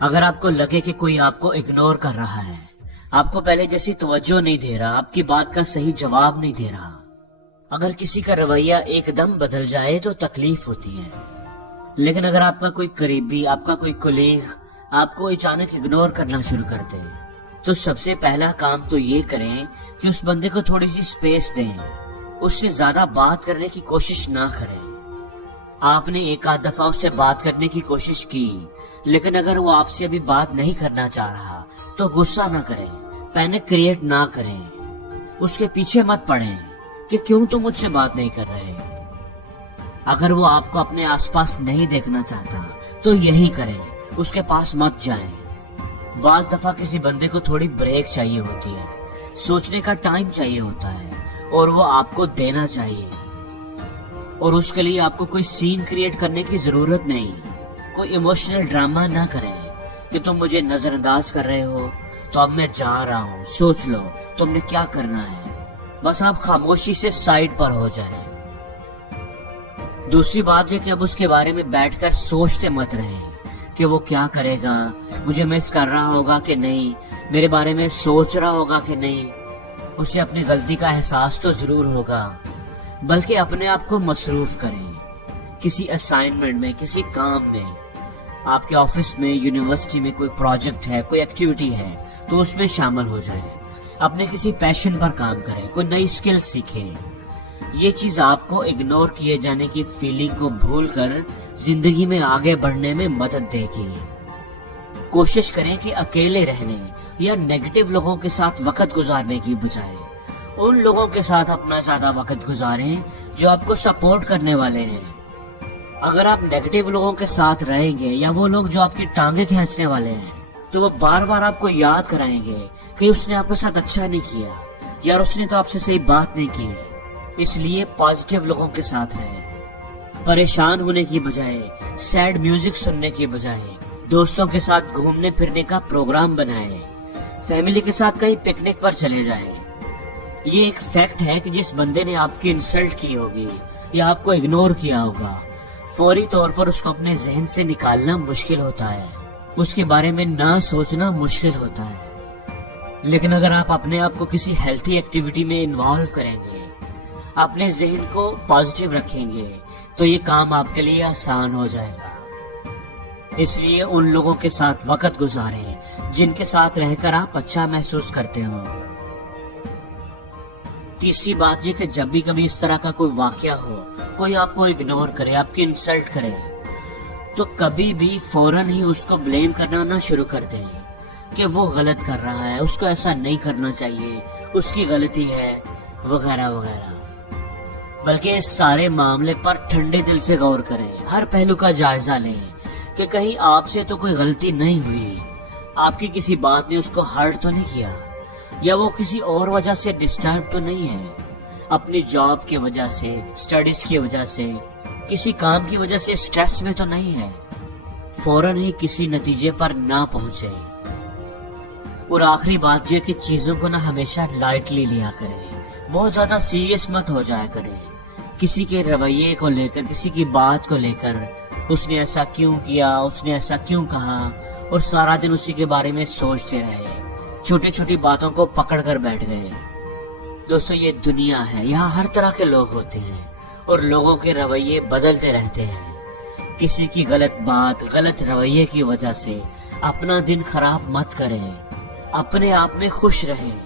اگر آپ کو لگے کہ کوئی آپ کو اگنور کر رہا ہے، آپ کو پہلے جیسی توجہ نہیں دے رہا، آپ کی بات کا صحیح جواب نہیں دے رہا، اگر کسی کا رویہ ایک دم بدل جائے تو تکلیف ہوتی ہے۔ لیکن اگر آپ کا کوئی قریبی، آپ کا کوئی کولیگ آپ کو اچانک اگنور کرنا شروع کر دے، تو سب سے پہلا کام تو یہ کریں کہ اس بندے کو تھوڑی سی سپیس دیں، اس سے زیادہ بات کرنے کی کوشش نہ کریں۔ آپ نے ایک آدھ دفعہ اس سے بات کرنے کی کوشش کی، لیکن اگر وہ آپ سے ابھی بات نہیں کرنا چاہ رہا تو غصہ نہ کریں، پینک کریٹ نہ کریں، اس کے پیچھے مت پڑیں کہ کیوں تم مجھ سے بات نہیں کر رہے۔ اگر وہ آپ کو اپنے آس پاس نہیں دیکھنا چاہتا تو یہی کریں، اس کے پاس مت جائیں۔ بعض دفعہ کسی بندے کو تھوڑی بریک چاہیے ہوتی ہے، سوچنے کا ٹائم چاہیے ہوتا ہے، اور وہ آپ کو دینا چاہیے، اور اس کے لیے آپ کو کوئی سین کریٹ کرنے کی ضرورت نہیں۔ کوئی ایموشنل ڈرامہ نہ کریں کہ تم مجھے نظر انداز کر رہے ہو تو اب میں جا رہا ہوں، سوچ لو تم نے کیا کرنا ہے۔ بس آپ خاموشی سے سائڈ پر ہو جائیں۔ دوسری بات یہ کہ اب اس کے بارے میں بیٹھ کر سوچتے مت رہیں کہ وہ کیا کرے گا، مجھے مس کر رہا ہوگا کہ نہیں، میرے بارے میں سوچ رہا ہوگا کہ نہیں۔ اسے اپنی غلطی کا احساس تو ضرور ہوگا، بلکہ اپنے آپ کو مصروف کریں، کسی اسائنمنٹ میں، کسی کام میں، آپ کے آفس میں، یونیورسٹی میں کوئی پروجیکٹ ہے، کوئی ایکٹیویٹی ہے تو اس میں شامل ہو جائیں، اپنے کسی پیشن پر کام کریں، کوئی نئی اسکل سیکھیں۔ یہ چیز آپ کو اگنور کیے جانے کی فیلنگ کو بھول کر زندگی میں آگے بڑھنے میں مدد دے گی۔ کوشش کریں کہ اکیلے رہنے یا نیگیٹو لوگوں کے ساتھ وقت گزارنے کی بجائے ان لوگوں کے ساتھ اپنا زیادہ وقت گزاریں جو آپ کو سپورٹ کرنے والے ہیں۔ اگر آپ نیگیٹو لوگوں کے ساتھ رہیں گے یا وہ لوگ جو آپ کی ٹانگیں کھینچنے والے ہیں، تو وہ بار بار آپ کو یاد کرائیں گے کہ اس نے آپ کے ساتھ اچھا نہیں کیا، یا اس نے تو آپ سے صحیح بات نہیں کی۔ اس لیے پازیٹیو لوگوں کے ساتھ رہیں، پریشان ہونے کی بجائے، سیڈ میوزک سننے کی بجائے دوستوں کے ساتھ گھومنے پھرنے کا پروگرام بنائیں، فیملی کے ساتھ کہیں پکنک پر چلے جائیں۔ یہ ایک فیکٹ ہے کہ جس بندے نے آپ کی انسلٹ کی ہوگی یا آپ کو اگنور کیا ہوگا، فوری طور پر اس کو اپنے ذہن سے نکالنا مشکل ہوتا ہے، اس کے بارے میں نہ سوچنا مشکل ہوتا ہے۔ لیکن اگر آپ اپنے آپ کو کسی ہیلتھی ایکٹیویٹی میں انوالو کریں گے، اپنے ذہن کو پازیٹیو رکھیں گے، تو یہ کام آپ کے لیے آسان ہو جائے گا۔ اس لیے ان لوگوں کے ساتھ وقت گزاریں جن کے ساتھ رہ کر آپ اچھا محسوس کرتے ہوں۔ تیسری بات یہ کہ جب بھی کبھی اس طرح کا کوئی واقعہ ہو، کوئی آپ کو اگنور کرے، آپ کی انسلٹ کرے، تو کبھی بھی فوراً ہی اس کو بلیم کرنا نہ شروع کر دیں کہ وہ غلط کر رہا ہے، اس کو ایسا نہیں کرنا چاہیے، اس کی غلطی ہے، وغیرہ وغیرہ۔ بلکہ اس سارے معاملے پر ٹھنڈے دل سے غور کریں، ہر پہلو کا جائزہ لیں کہ کہیں آپ سے تو کوئی غلطی نہیں ہوئی، آپ کی کسی بات نے اس کو ہرٹ تو نہیں کیا، یا وہ کسی اور وجہ سے ڈسٹرب تو نہیں ہے، اپنی جاب کی وجہ سے، سٹڈیز کی وجہ سے، کسی کام کی وجہ سے سٹریس میں تو نہیں ہے۔ فوراً ہی کسی نتیجے پر نہ پہنچے۔ اور آخری بات یہ کہ چیزوں کو نہ ہمیشہ لائٹلی لیا کریں، بہت زیادہ سیریس مت ہو جایا کریں۔ کسی کے رویے کو لے کر، کسی کی بات کو لے کر، اس نے ایسا کیوں کیا، اس نے ایسا کیوں کہا، اور سارا دن اسی کے بارے میں سوچتے رہے، چھوٹی چھوٹی باتوں کو پکڑ کر بیٹھ گئے۔ دوستو، یہ دنیا ہے، یہاں ہر طرح کے لوگ ہوتے ہیں اور لوگوں کے رویے بدلتے رہتے ہیں۔ کسی کی غلط بات، غلط رویے کی وجہ سے اپنا دن خراب مت کریں، اپنے آپ میں خوش رہیں،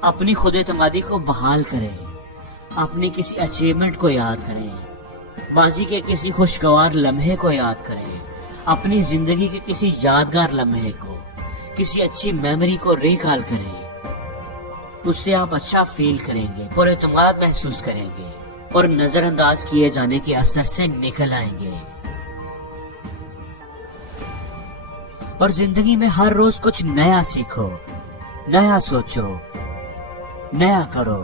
اپنی خود اعتمادی کو بحال کریں، اپنی کسی اچیومنٹ کو یاد کریں، ماضی کے کسی خوشگوار لمحے کو یاد کریں، اپنی زندگی کے کسی یادگار لمحے کو، کسی اچھی میموری کو ریکال کریں۔ اس سے آپ اچھا فیل کریں گے، پر اعتماد محسوس کریں گے، اور نظر انداز کیے جانے کے اثر سے نکل آئیں گے۔ اور زندگی میں ہر روز کچھ نیا سیکھو، نیا سوچو، نیا کرو۔